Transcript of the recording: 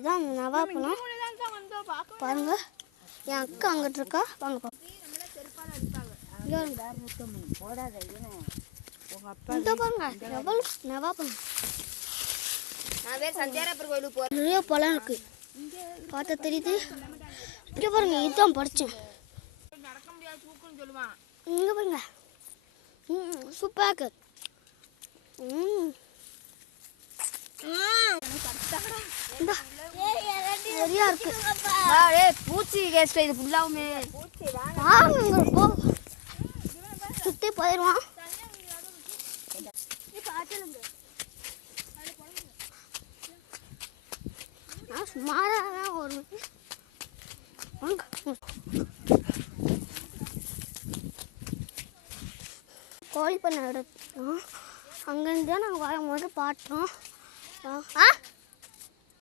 இதான் நவாப்பழம் பாருங்க. என் அக்கா அங்கிட்டு இருக்கா, வாங்க பாப்போம். நவாப்பழம் நிறைய பழம் இருக்கு, பார்த்தா தெரியுது. இங்க பாருங்க, இதுதான் படிச்சேன். இங்க பாருங்க, சூப்பரா இருக்கு. நிறையா இருக்கு. பூச்சி கேஸ்ட் இது ஃபுல்லாவுமே சுற்றி போயிடுவான். சுமாராக ஒரு கோழி பண்ண எடுத்தோம். அங்கேருந்து தான் நாங்கள் வரும்போது பார்த்தோம்.